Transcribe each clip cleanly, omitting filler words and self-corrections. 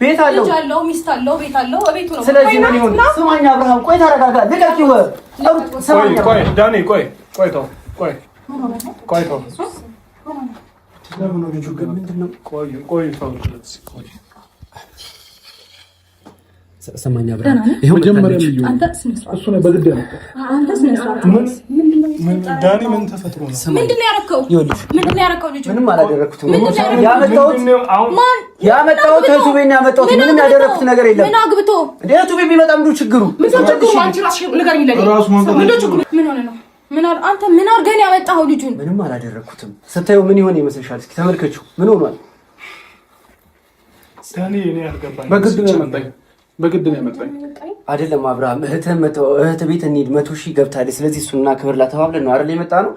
ቤት አለው ሚስት አለው ቤት አለው ቤቱ ነው ስለዚህ ምን ይሁን ስማኛ አብርሃም ቆይ ተረጋጋ ልቀቂው ስማኛ ቆይ ዳኒ ቆይ ተው ለምን ነው ልጁ ግን ምንድነው ቆይ ተው ሰማኛ አብርሃም ይሄው መጀመሪያ ልዩ እሱ ነው በግድ ያለው አንተ ስነስርዓት ምን ዳኒ ምን ተፈጥሮ ነው ምንድነው ያረከው ልጁ ምንም አላደረኩትም ያመጣሁት ቱቤን ያመጣሁት ምንም ያደረኩት ነገር የለም ምን አግብቶ ቱቤ ቢመጣም ነው ችግሩ ምን ችግሩ አንቺ ራስሽ ንገሪኝ ምን ሆነ ነው አንተ ምን አርገን ያመጣው ልጁን ምንም አላደረኩትም ስታየው ምን ይሆን ይመስልሻል እስኪ ተመልከቹ ምን ሆኗል ዳኒ እኔ አልገባኝ በግድ ነው ያመጣኝ አይደለም አብርሃም እህት ቤት እንሂድ 100,000 ገብታለች ስለዚህ እሱና ክብር ላተባብለን ነው አይደል የመጣ ነው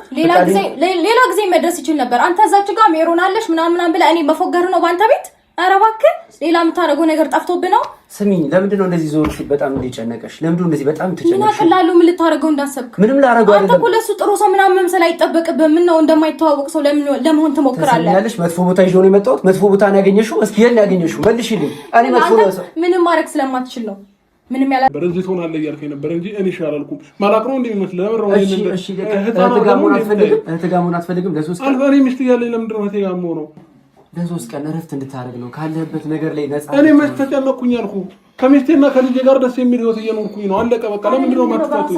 ሌላ ጊዜ መድረስ ይችል ነበር አንተ እዛች ጋር ሜሮን አለሽ ምናምን ብለ እኔ መፎገር ነው ባንተ ቤት ኧረ እባክህ ሌላ የምታደርገው ነገር ጠፍቶብህ ነው ስሚኝ ለምንድን ነው እንደዚህ ዞር ሲል በጣም እንደጨነቀሽ ለምንድን ነው እንደዚህ በጣም ተጨነቀሽ ምን አቀላሉ ምን ልታደርገው እንዳሰብክ ምንም ላደርገው አይደለም አንተ ሁለሱ ጥሩ ሰው ምናምን መምሰል አይጠበቅብህም ምን ነው እንደማይተዋወቅ ሰው ለምን ትሞክራለህ ያለሽ መጥፎ ቦታ ይዞ ነው የመጣሁት መጥፎ ቦታ ነው ያገኘሽው እስኪ የት ነው ያገኘሽው መልሽልኝ እኔ መጥፎ ነው ምንም ማድረግ ስለማትችል ነው ምንም ያላ በረንጂ ሆናለህ እያልከኝ ነበር እንጂ እኔ ሻላልኩም ማላቅሮ እንደሚመስል ለምን እሺ እህትጋሙን አትፈልግም ለሶስት ቀን አልፈሪ ሚስት ያለኝ ለምንድን ነው እህትጋሙ ነው ለሶስት ቀን እረፍት እንድታረግ ነው ካለህበት ነገር ላይ ነፃ እኔ መስተጨነኩኝ አልኩ ከሚስቴና ከልጄ ጋር ደስ የሚል ህይወት እየኖርኩኝ ነው አለቀ በቃ ለምንድን ነው ማጥፋቱ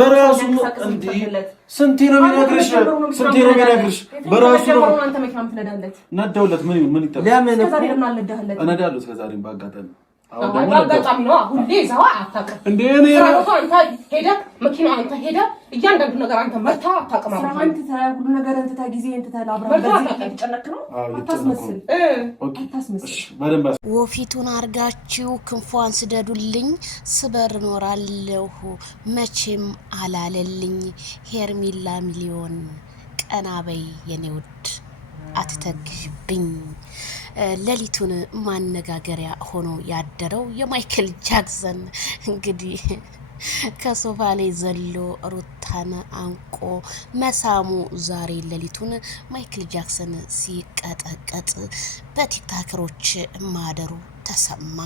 በራሱ እንዴ ስንቴ ነው የሚነግርሽ በራሱ ነው አንተ መኪናም ትነዳለት ነዳውለት ምን ይጠበቅ ለምን እነዳለሁ እስከዛሬም ባጋጣሚ አጋጣሚ ነው ሁሌ ዘዋ አታውቅም እንዴ እኔ አንተ ሄደ መኪና አንተ ሄደ እያንዳንዱ ነገር አንተ መርታ አታውቅም አንተ ሁሉ ነገር አንተ ታጊዜ አንተ ታላብራ በዚህ ተጨነክ ነው አታስመስል ወፊቱን አርጋችሁ ክንፏን ስደዱልኝ ስበር ኖራለሁ መቼም አላለልኝ ሄርሚላ ሚሊዮን ቀናበይ የኔ ውድ አትተግብኝ ሌሊቱን ማነጋገሪያ ሆኖ ያደረው የማይክል ጃክሰን እንግዲህ ከሶፋ ላይ ዘሎ ሩታን አንቆ መሳሙ ዛሬ ሌሊቱን ማይክል ጃክሰን ሲቀጠቀጥ በቲክታከሮች ማደሩ ተሰማ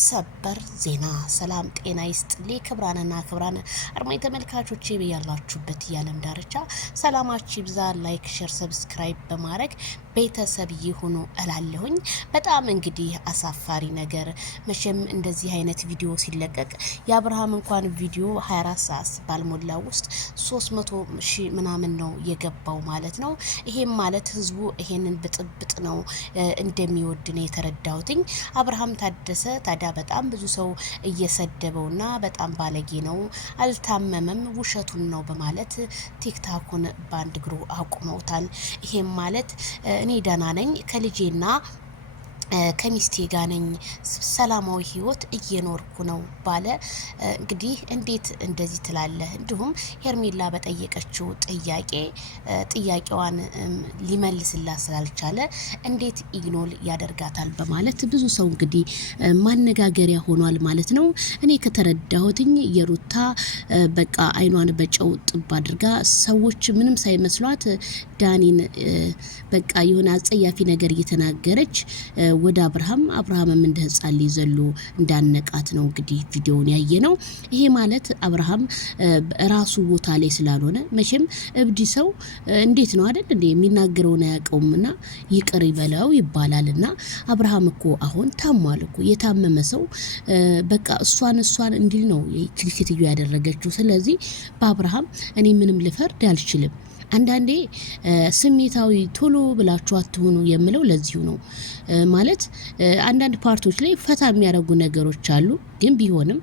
ሰበር ዜና ሰላም ጤና ይስጥልኝ ክብራንና ክብራን አድማጭ ተመልካቾቼ በያላችሁበት የዓለም ዳርቻ ሰላማችሁ ይብዛ ላይክ ሼር ሰብስክራይብ በማድረግ ቤተሰብ ይሁኑ እላለሁኝ በጣም እንግዲህ አሳፋሪ ነገር መቼም እንደዚህ አይነት ቪዲዮ ሲለቀቅ የአብርሃም እንኳን ቪዲዮ 24 ሰዓት ባልሞላው ውስጥ 300,000 ምናምን ነው የገባው ማለት ነው ይሄም ማለት ህዝቡ ይሄንን ብጥብጥ ነው እንደሚወድ ነው የተረዳሁትኝ አብርሃም ታደሰ ታዲያ በጣም ብዙ ሰው እየሰደበውና በጣም ባለጌ ነው አልታመመም ውሸቱን ነው በማለት ቲክታኩን ባንድ ግሩ አቁመውታል ይሄም ማለት እኔ ደህና ነኝ ከልጄና ከሚስቴ ጋር ነኝ ሰላማዊ ህይወት እየኖርኩ ነው ባለ እንግዲህ እንዴት እንደዚህ ትላለህ እንዲሁም ሄርሚላ በጠየቀችው ጥያቄዋን ሊመልስላት ስላልቻለ እንዴት ኢግኖል ያደርጋታል በማለት ብዙ ሰው እንግዲህ ማነጋገሪያ ሆኗል ማለት ነው እኔ ከተረዳሁትኝ የሩታ በቃ አይኗን በጨው ጥብ አድርጋ ሰዎች ምንም ሳይመስሏት ዳኒን በቃ የሆነ አጸያፊ ነገር እየተናገረች ወደ አብርሃምም እንደ ህፃን ሊዘሉ እንዳነቃት ነው እንግዲህ ቪዲዮውን ያየነው ይሄ ማለት አብርሃም ራሱ ቦታ ላይ ስላልሆነ መቼም እብዲ ሰው እንዴት ነው አይደል እንዴ የሚናገረውን ያቀውምና ይቅር ይበለው ይባላልና አብርሃም እኮ አሁን ታሟል እኮ የታመመ ሰው በቃ እሷን እንዲል ነው ትልክትዩ ያደረገችው ስለዚህ በአብርሃም እኔ ምንም ልፈርድ አልችልም አንዳንዴ ስሜታዊ ቶሎ ብላችሁ አትሆኑ የምለው ለዚሁ ነው ማለት አንዳንድ ፓርቶች ላይ ፈታ የሚያረጉ ነገሮች አሉ ግን ቢሆንም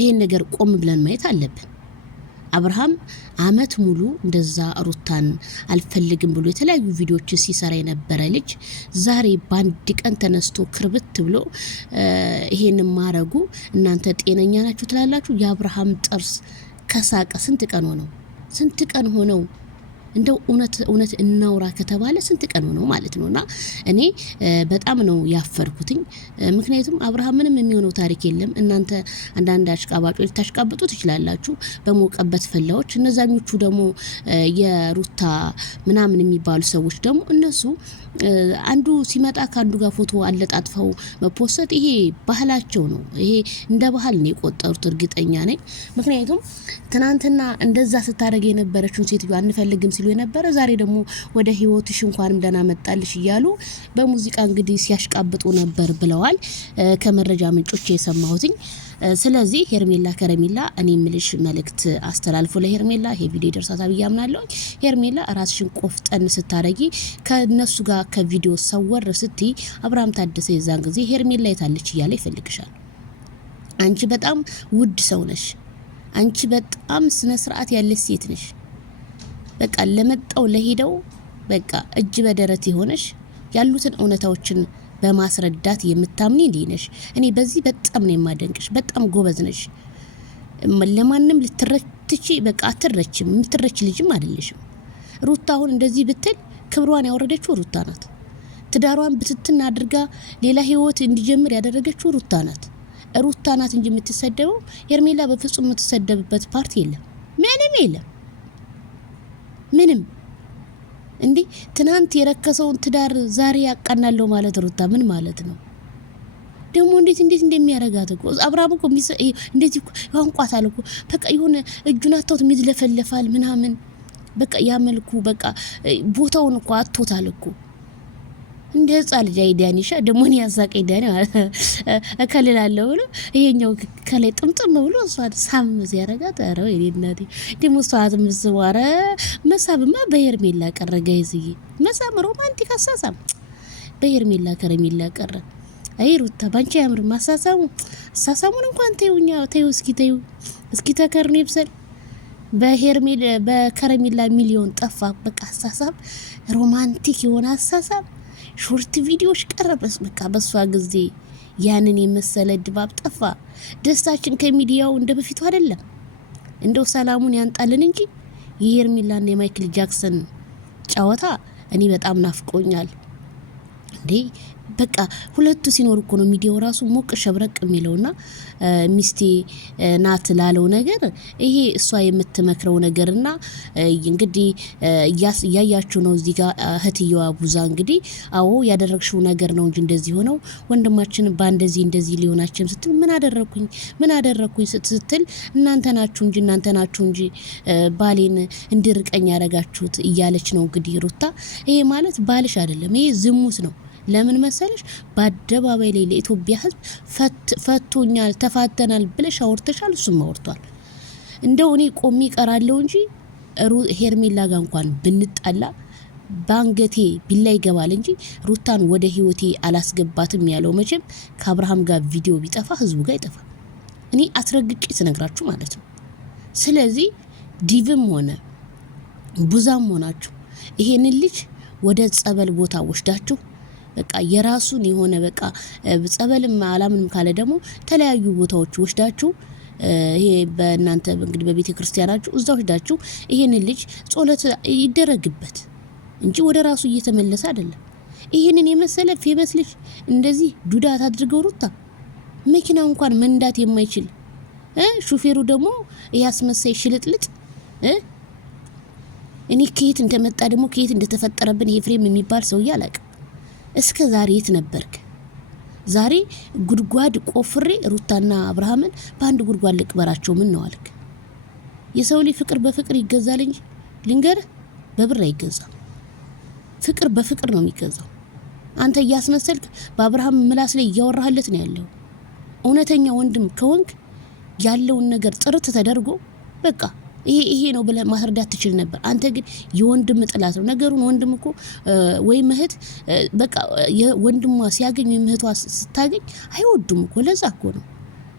ይሄን ነገር ቆም ብለን ማየት አለብን አብርሃም አመት ሙሉ እንደዛ ሩታን አልፈልግም ብሎ የተለያዩ ቪዲዮዎች ሲሰራ የነበረ ልጅ ዛሬ ባንድ ቀን ተነስቶ ክርብት ብሎ ይሄን ማረጉ እናንተ ጤነኛ ናችሁ ትላላችሁ የአብርሃም ጥርስ ከሳቀ ስንት ቀን ሆነው እንደው እውነት እናውራ ከተባለ ስንት ቀን ነው ማለት ነውና እኔ በጣም ነው ያፈርኩትኝ። ምክንያቱም አብርሃም ምንም የሚሆነው ታሪክ የለም። እናንተ አንዳንድ አሽቃባጮች ታሽቃብጡ ትችላላችሁ በሞቀበት ፈላዎች። እነዛኞቹ ደግሞ የሩታ ምናምን የሚባሉ ሰዎች ደግሞ እነሱ አንዱ ሲመጣ ከአንዱ ጋር ፎቶ አለጣጥፈው መፖሰት ይሄ ባህላቸው ነው። ይሄ እንደ ባህል ነው የቆጠሩት እርግጠኛ ነኝ። ምክንያቱም ትናንትና እንደዛ ስታደርግ የነበረችውን ሴትዮ አንፈልግም ሲሉ የነበረ ዛሬ ደግሞ ወደ ህይወትሽ እንኳንም ደህና መጣልሽ እያሉ በሙዚቃ እንግዲህ ሲያሽቃብጡ ነበር ብለዋል ከመረጃ ምንጮች የሰማሁትኝ። ስለዚህ ሄርሜላ ከረሜላ እኔ ምልሽ መልእክት አስተላልፎ ለሄርሜላ ይሄ ቪዲዮ ደርሳታ ብያምናለሁ። ሄርሜላ ራስሽን ቆፍጠን ስታረጊ ከነሱ ጋር ከቪዲዮ ሰወር ስትይ አብርሃም ታደሰ የዛን ጊዜ ሄርሜላ የታለች እያለ ይፈልግሻል። አንቺ በጣም ውድ ሰው ነሽ። አንቺ በጣም ስነ ስርዓት ያለሽ ሴት ነሽ። በቃ ለመጣው ለሄደው በቃ እጅ በደረት የሆነሽ ያሉትን እውነታዎችን በማስረዳት የምታምኒ ነሽ። እኔ በዚህ በጣም ነው የማደንቅሽ። በጣም ጎበዝ ነሽ። ለማንም ልትረትቺ በቃ አትረችም። የምትረች ልጅም አይደለሽም። ሩታ አሁን እንደዚህ ብትል ክብሯን ያወረደችው ሩታ ናት። ትዳሯን ብትትና አድርጋ ሌላ ህይወት እንዲጀምር ያደረገችው ሩታ ናት። ሩታ ናት እንጂ የምትሰደበው ሄርሜላ በፍጹም የምትሰደብበት ፓርቲ የለም። ምንም የለም። ምንም እንዴ ትናንት የረከሰውን ትዳር ዛሬ ያቃናለው ማለት ሩታ ምን ማለት ነው? ደግሞ እንዴት እንደሚያረጋት እኮ አብርሃም እኮ እንደዚህ ያንቋታል እኮ በቃ የሆነ እጁን አጣውት የሚዝለፈለፋል ምናምን በቃ ያመልኩ በቃ ቦታውን እኮ አጥቶታል እኮ እንደ ህፃን ልጅ አይዳኒሻ ደግሞ ነው ያሳቀኝ ዳኒ እከልላለሁ ብሎ ይሄኛው ከላይ ጥምጥም ብሎ እሷን ሳም ሲያረጋት አረው ይኔናዲ ደግሞ ሰዓት መስዋረ መሳብማ በሄርሜላ ቀረ ጋይዝዬ መሳም ሮማንቲክ አሳሳም በሄርሜላ ከረሜላ ቀረ። አይ ሩታ ባንቺ ያምር ማሳሳሙን እንኳን ተይው እስኪ ተከርኔ ይብሰል። በከረሜላ ሚሊዮን ጠፋ በቃ አሳሳም ሮማንቲክ የሆነ አሳሳም ሾርት ቪዲዮዎች ቀረበስ በቃ በሷ ጊዜ ያንን የመሰለ ድባብ ጠፋ። ደስታችን ከሚዲያው እንደ በፊቱ አይደለም። እንደው ሰላሙን ያንጣልን እንጂ የሄርሜላና የማይክል ጃክሰን ጨዋታ እኔ በጣም ናፍቆኛል። እንዴ በቃ ሁለቱ ሲኖር እኮ ነው ሚዲያው ራሱ ሞቅ ሸብረቅ የሚለውና ሚስቴ ናት ላለው ነገር ይሄ እሷ የምትመክረው ነገርና እንግዲህ ያያችሁ ነው እዚህ ጋር እህትየዋ ቡዛ እንግዲህ አዎ ያደረግሽው ነገር ነው እንጂ እንደዚህ ሆነው ወንድማችን እንደዚህ ሊሆናችን ስትል ምን አደረኩኝ ስትል እናንተ ናችሁ እንጂ ባሌን እንድርቀኝ ያረጋችሁት እያለች ነው እንግዲህ ሩታ። ይሄ ማለት ባልሽ አይደለም፣ ይሄ ዝሙት ነው። ለምን መሰለሽ በአደባባይ ላይ ለኢትዮጵያ ሕዝብ ፈቶኛል ተፋተናል ብለሽ አወርተሻል። እሱም አወርቷል። እንደው እኔ ቆሜ ቀራለሁ እንጂ ሄርሜላ ጋር እንኳን ብንጣላ ባንገቴ ቢላ ይገባል እንጂ ሩታን ወደ ህይወቴ አላስገባትም ያለው መቼም ከአብርሃም ጋር ቪዲዮ ቢጠፋ ህዝቡ ጋር ይጠፋ። እኔ አስረግጬ ስነግራችሁ ማለት ነው። ስለዚህ ዲቭም ሆነ ቡዛም ሆናችሁ ይሄንን ልጅ ወደ ጸበል ቦታ ወስዳችሁ በቃ የራሱን የሆነ በቃ ጸበልም አላምንም ካለ ደግሞ ተለያዩ ቦታዎች ወስዳችሁ ይሄ በእናንተ እንግዲህ በቤተ ክርስቲያናችሁ እዛው ወስዳችሁ ይሄንን ልጅ ጸሎት ይደረግበት እንጂ ወደ ራሱ እየተመለሰ አይደለም። ይሄንን የመሰለ ፌመስ ልጅ እንደዚህ ዱዳት አድርገው ሩታ መኪና እንኳን መንዳት የማይችል ሹፌሩ ደግሞ ያስመሳይ ሽልጥልጥ እኔ ከየት እንደመጣ ደግሞ ከየት እንደተፈጠረብን ይሄ ፍሬም የሚባል ሰው ያላቅ እስከ ዛሬ የት ነበርክ? ዛሬ ጉድጓድ ቆፍሬ ሩታና አብርሃምን በአንድ ጉድጓድ ልቅበራቸው ምን ነው አልክ? የሰው ልጅ ፍቅር በፍቅር ይገዛል እንጂ ልንገርህ በብር አይገዛም። ፍቅር በፍቅር ነው የሚገዛው። አንተ እያስመሰልክ በአብርሃም ምላስ ላይ እያወራህለት ነው ያለው። እውነተኛ ወንድም ከወንክ ያለውን ነገር ጥርት ተደርጎ በቃ ይሄ ነው ብለ ማስረዳት ትችል ነበር። አንተ ግን የወንድም ጥላት ነው ነገሩን። ወንድም እኮ ወይ እህት በቃ የወንድሟ ሲያገኝ ወይ እህቷ ስታገኝ አይወዱም እኮ ለዛ እኮ ነው